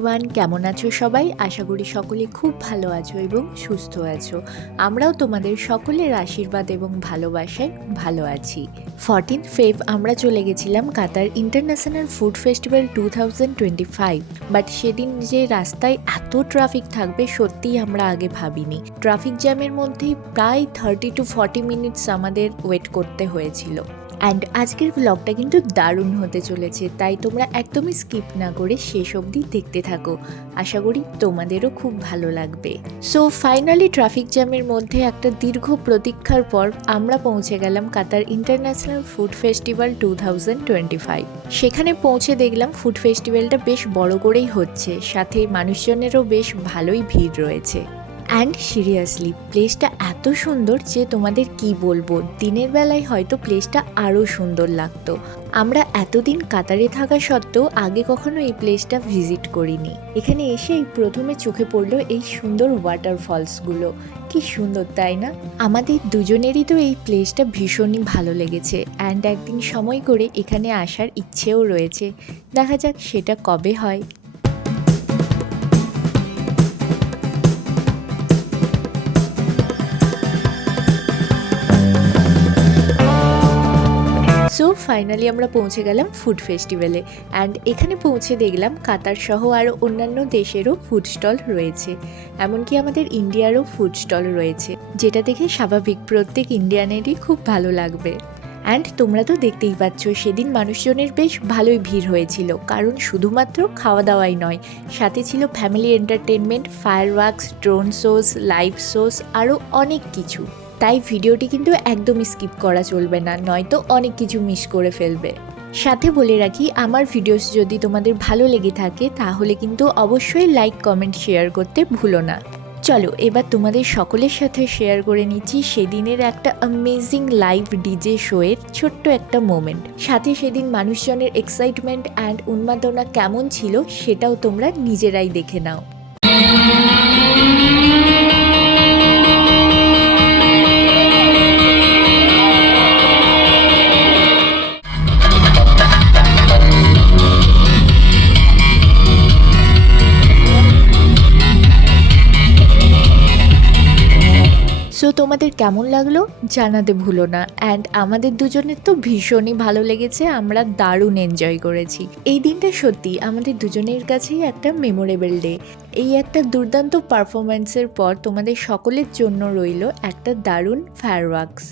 Everyone, কেমন আছো সবাই? আশা করি সকলে খুব ভালো আছো এবং সুস্থ আছো। আমরাও তোমাদের সকলের আশীর্বাদ এবং ভালোবাসায় ভালো আছি। 14 ফেব আমরা চলে গেছিলাম কাতার ইন্টারন্যাশনাল ফুড ফেস্টিভ্যাল 2025। বাট সেদিন যে রাস্তায় এত ট্রাফিক থাকবে সত্যিই আমরা আগে ভাবিনি। ট্রাফিক জ্যামের মধ্যেই প্রায় 30 to 40 মিনিটস আমাদের ওয়েট করতে হয়েছিল। অ্যান্ড আজকের ব্লগটা কিন্তু দারুণ হতে চলেছে, তাই তোমরা একদমই স্কিপ না করে শেষ অবধি দেখতে থাকো। আশা করি তোমাদেরও খুব ভালো লাগবে। সো ফাইনালি ট্রাফিক জ্যামের মধ্যে একটা দীর্ঘ প্রতীক্ষার পর আমরা পৌঁছে গেলাম কাতার ইন্টারন্যাশনাল ফুড ফেস্টিভ্যাল 2025। সেখানে পৌঁছে দেখলাম ফুড ফেস্টিভ্যালটা বেশ বড় করেই হচ্ছে, সাথে মানুষজনেরও বেশ ভালোই ভিড় রয়েছে। অ্যান্ড সিরিয়াসলি প্লেসটা এত সুন্দর যে তোমাদের কি বলবো, দিনের বেলায় হয়তো প্লেসটা আরও সুন্দর লাগতো। আমরা এতদিন কাতারে থাকা সত্ত্বেও আগে কখনো এই প্লেসটা ভিজিট করিনি। এখানে এসেই প্রথমে চোখে পড়লো এই সুন্দর ওয়াটারফলসগুলো। কি সুন্দর তাই না? আমাদের দুজনেরই তো এই প্লেসটা ভীষণই ভালো লেগেছে, অ্যান্ড একদিন সময় করে এখানে আসার ইচ্ছেও রয়েছে। দেখা যাক সেটা কবে হয়। সো ফাইনালি আমরা পৌঁছে গেলাম ফুড ফেস্টিভ্যালে, অ্যান্ড এখানে পৌঁছে দেখলাম কাতার সহ আরও অন্যান্য দেশেরও ফুড স্টল রয়েছে, এমনকি আমাদের ইন্ডিয়ারও ফুড স্টল রয়েছে, যেটা দেখে স্বাভাবিক প্রত্যেক ইন্ডিয়ানেরই খুব ভালো লাগবে। অ্যান্ড তোমরা তো দেখতেই পাচ্ছ সেদিন মানুষজনের বেশ ভালোই ভিড় হয়েছিল, কারণ শুধুমাত্র খাওয়া দাওয়াই নয়, সাথে ছিল family entertainment, fireworks, drone shows, live shows, আরও অনেক কিছু। তাই ভিডিওটি কিন্তু একদমই স্কিপ করা চলবে না, নয়তো অনেক কিছু মিস করে ফেলবে। সাথে বলে রাখি, আমার ভিডিওস যদি তোমাদের ভালো লেগে থাকে তাহলে কিন্তু অবশ্যই লাইক, কমেন্ট, শেয়ার করতে ভুলো না। চলো এবার তোমাদের সকলের সাথে শেয়ার করে নিচ্ছি সেদিনের একটা অ্যামেজিং লাইভ ডিজে শোয়ের ছোট্ট একটা মোমেন্ট। সাথে সেদিন মানুষজনের এক্সাইটমেন্ট অ্যান্ড উন্মাদনা কেমন ছিল সেটাও তোমরা নিজেরাই দেখে নাও। সো তোমাদের কেমন লাগলো জানাতে ভুলো না। অ্যান্ড আমাদের দুজনের তো ভীষণই ভালো লেগেছে, আমরা দারুণ এনজয় করেছি। এই দিনটা সত্যি আমাদের দুজনের কাছেই একটা মেমোরেবল ডে। এই একটা দুর্দান্ত পারফরমেন্সের পর তোমাদের সকলের জন্য রইল একটা দারুণ ফায়ারওয়ার্কস।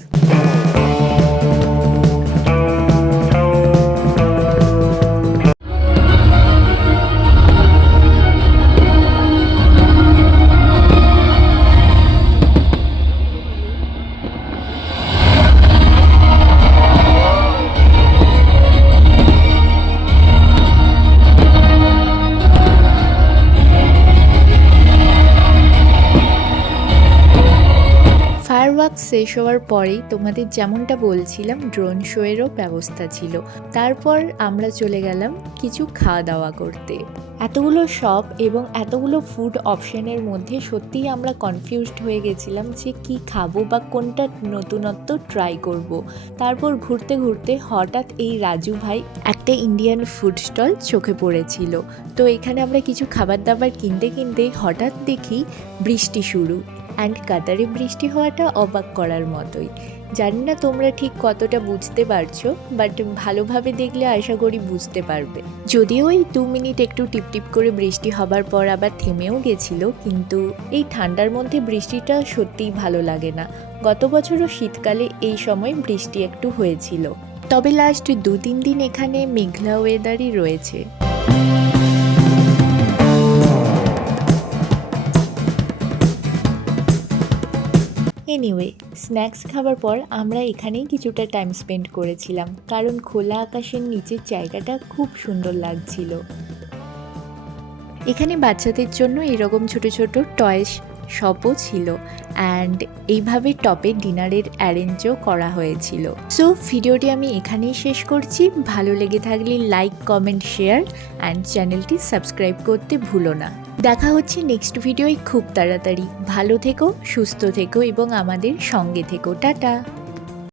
ফায়ারওয়ার্কস শেষ হওয়ার পরেই তোমাদের যেমনটা বলছিলাম ড্রোন শোয়েরও ব্যবস্থা ছিল। তারপর আমরা চলে গেলাম কিছু খাওয়া দাওয়া করতে। এতগুলো শপ এবং এতগুলো ফুড অপশনের মধ্যে সত্যিই আমরা কনফিউজড হয়ে গেছিলাম যে কি খাবো বা কোনটা নতুনত্ব ট্রাই করব। তারপর ঘুরতে ঘুরতে হঠাৎ এই রাজু ভাই একটা ইন্ডিয়ান ফুড স্টল চোখে পড়েছিল। তো এখানে আমরা কিছু খাবার দাবার কিনতে কিনতে হঠাৎ দেখি বৃষ্টি শুরু। অ্যান্ড কাতারে বৃষ্টি হওয়াটা অবাক করার মতোই। জানি না তোমরা ঠিক কতটা বুঝতে পারছো, বাট ভালোভাবে দেখলে আশা করি বুঝতে পারবে। যদিও এই 2 মিনিট একটু টিপটিপ করে বৃষ্টি হবার পর আবার থেমেও গেছিল, কিন্তু এই ঠান্ডার মধ্যে বৃষ্টিটা সত্যিই ভালো লাগে না। গত বছরও শীতকালে এই সময় বৃষ্টি একটু হয়েছিল, তবে লাস্ট 2-3 দিন এখানে মেঘলা ওয়েদারই রয়েছে। এনিওয়ে, স্ন্যাক্স খাবার পর আমরা এখানেই কিছুটা টাইম স্পেন্ড করেছিলাম, কারণ খোলা আকাশের নিচের জায়গাটা খুব সুন্দর লাগছিল। এখানে বাচ্চাদের জন্য এরকম ছোট ছোট টয়েস শপও ছিল, অ্যান্ড এইভাবে টপে ডিনারের অ্যারেঞ্জও করা হয়েছিল। সো ভিডিওটি আমি এখানেই শেষ করছি। ভালো লেগে থাকলে লাইক, কমেন্ট, শেয়ার অ্যান্ড চ্যানেলটি সাবস্ক্রাইব করতে ভুলো না। দেখা হচ্ছে নেক্সট ভিডিওয় খুব তাড়াতাড়ি। ভালো থেকো, সুস্থ থেকো এবং আমাদের সঙ্গে থেকো। টাটা।